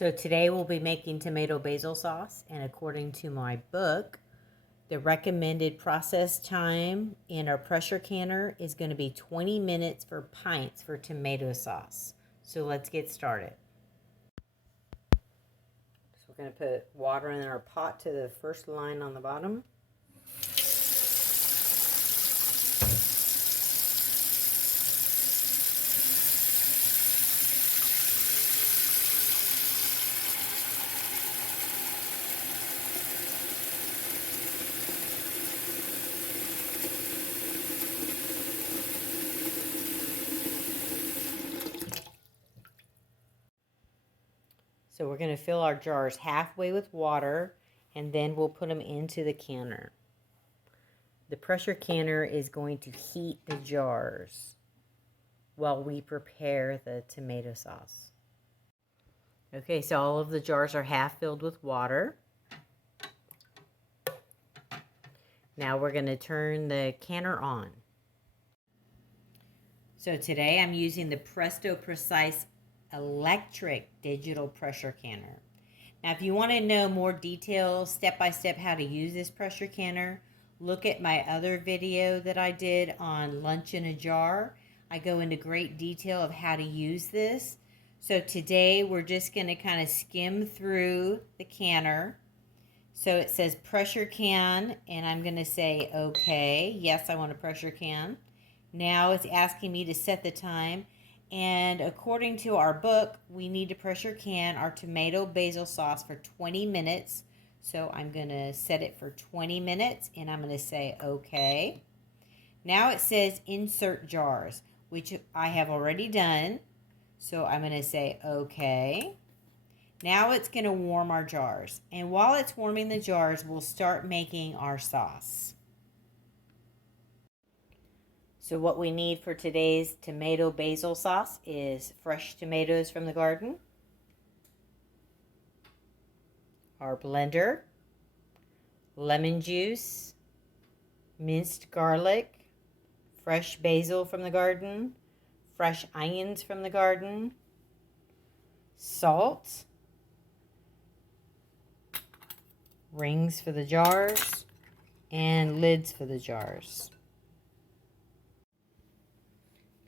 So today we'll be making tomato basil sauce, and according to my book, the recommended process time in our pressure canner is going to be 20 minutes for pints for tomato sauce. So let's get started. So we're going to put water in our pot to the first line on the bottom. So we're going to fill our jars halfway with water, and then we'll put them into the canner. The pressure canner is going to heat the jars while we prepare the tomato sauce. Okay, so all of the jars are half filled with water. Now we're going to turn the canner on. So today I'm using the Presto Precise electric digital pressure canner. Now if you want to know more details, step-by-step how to use this pressure canner, look at my other video that I did on lunch in a jar. I go into great detail of how to use this. So today we're just going to kind of skim through the canner. So it says pressure can, and I'm going to say okay. Yes, I want a pressure can. Now it's asking me to set the time. And according to our book, we need to pressure can our tomato basil sauce for 20 minutes. So I'm going to set it for 20 minutes, and I'm going to say okay. Now it says insert jars, which I have already done. So I'm going to say okay. Now it's going to warm our jars. And while it's warming the jars, we'll start making our sauce. So what we need for today's tomato basil sauce is fresh tomatoes from the garden, our blender, lemon juice, minced garlic, fresh basil from the garden, fresh onions from the garden, salt, rings for the jars, and lids for the jars.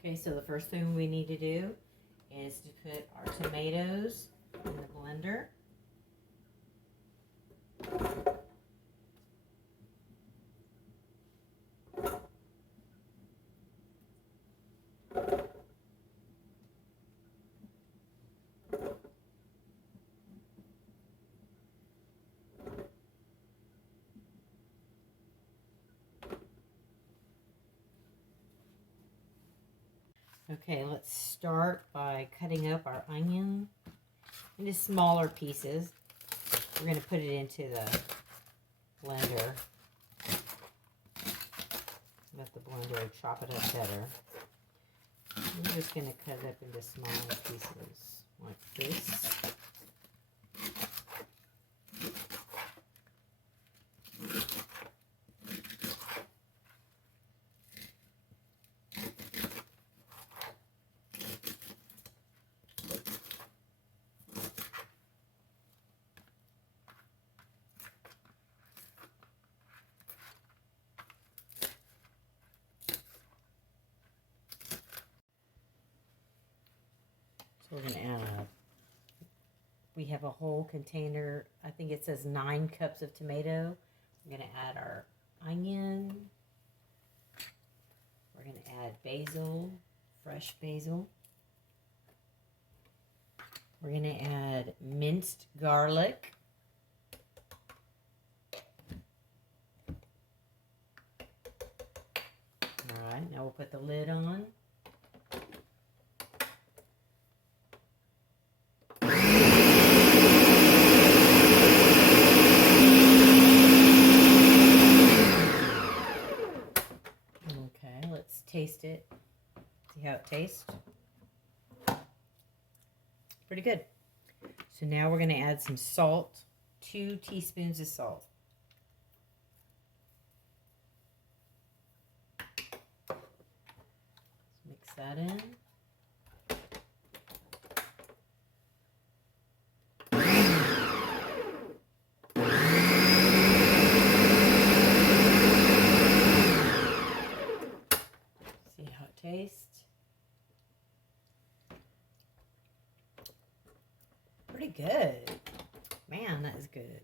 Okay, so the first thing we need to do is to put our tomatoes in the blender. Okay, let's start by cutting up our onion into smaller pieces. We're going to put it into the blender. Let the blender chop it up better. We're just going to cut it up into smaller pieces like this. We're going to add, we have a whole container, I think it says 9 cups of tomato. We're going to add our onion. We're going to add basil, fresh basil. We're going to add minced garlic. All right, now we'll put the lid on. Taste it. See how it tastes? Pretty good. So now we're going to add some salt, 2 teaspoons of salt. Let's mix that in. good. Man, that is good.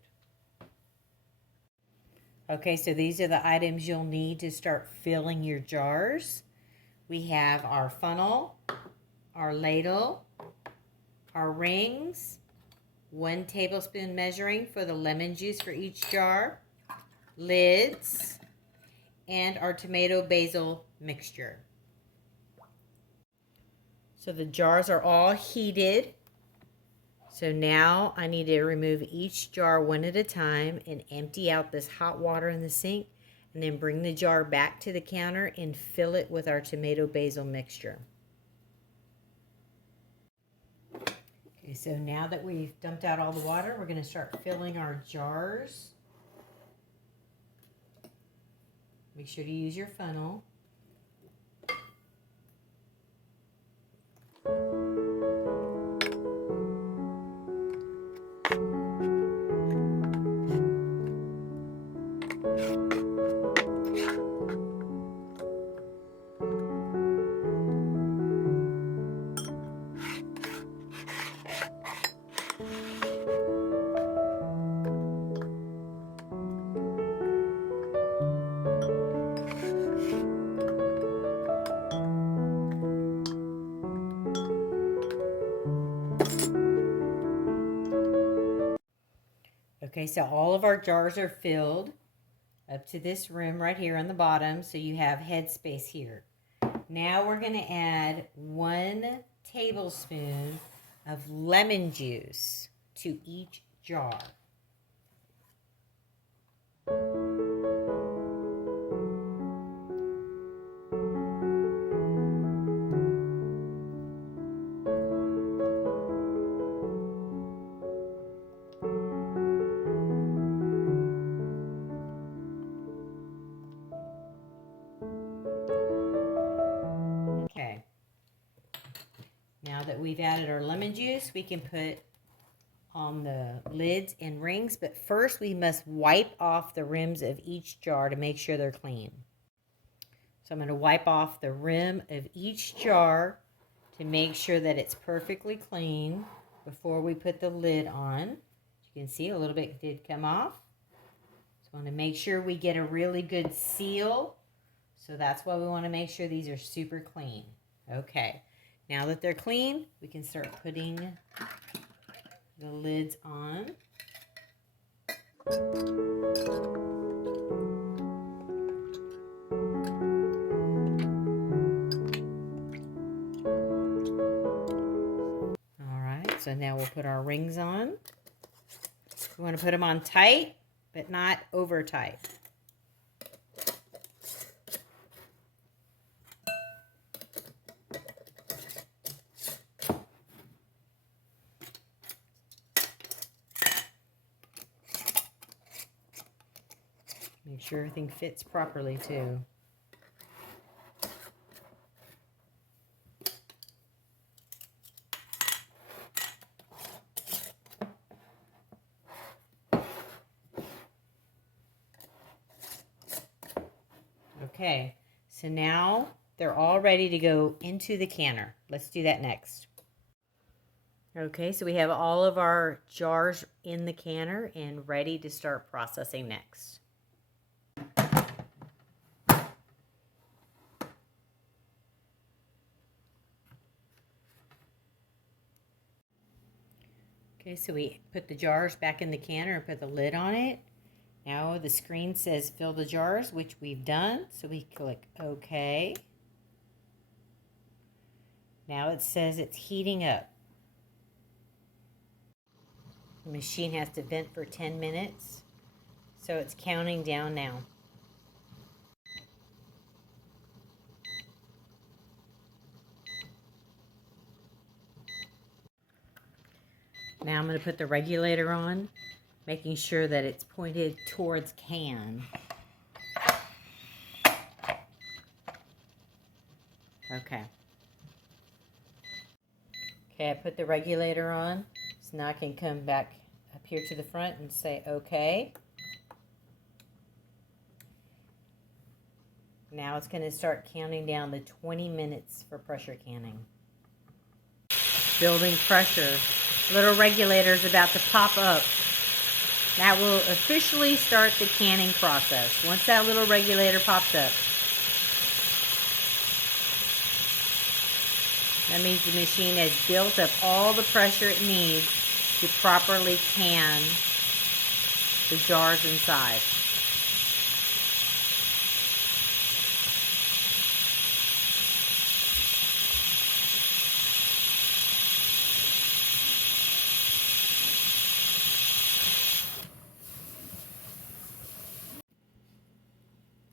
Okay, so these are the items you'll need to start filling your jars. We have our funnel, our ladle, our rings, 1 tablespoon measuring for the lemon juice for each jar, lids, and our tomato basil mixture. So the jars are all heated. So now I need to remove each jar one at a time and empty out this hot water in the sink, and then bring the jar back to the counter and fill it with our tomato basil mixture. Okay, so now that we've dumped out all the water, we're going to start filling our jars. Make sure to use your funnel. Okay, so all of our jars are filled up to this rim right here on the bottom, so you have head space here. Now we're going to add 1 tablespoon of lemon juice to each jar. Okay. Now that we've added our lemon juice, we can put on the lids and rings, but first we must wipe off the rims of each jar to make sure they're clean. So I'm going to wipe off the rim of each jar to make sure that it's perfectly clean before we put the lid on. As you can see, a little bit did come off. So I want to make sure we get a really good seal. So that's why we want to make sure these are super clean. Okay, now that they're clean, we can start putting the lids on. All right, so now we'll put our rings on. We want to put them on tight, but not over tight. Make sure everything fits properly too. Okay, so now they're all ready to go into the canner. Let's do that next. Okay, so we have all of our jars in the canner and ready to start processing next. Okay, so we put the jars back in the canner and put the lid on it. Now the screen says fill the jars, which we've done. So we click OK. Now it says it's heating up. The machine has to vent for 10 minutes. So it's counting down now. Now I'm going to put the regulator on, making sure that it's pointed towards can. Okay. Okay, I put the regulator on, so now I can come back up here to the front and say okay. Now it's going to start counting down the 20 minutes for pressure canning. Building pressure. Little regulator is about to pop up. That will officially start the canning process. Once that little regulator pops up, that means the machine has built up all the pressure it needs to properly can the jars inside.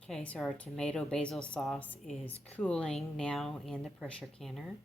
Okay, so our tomato basil sauce is cooling now in the pressure canner.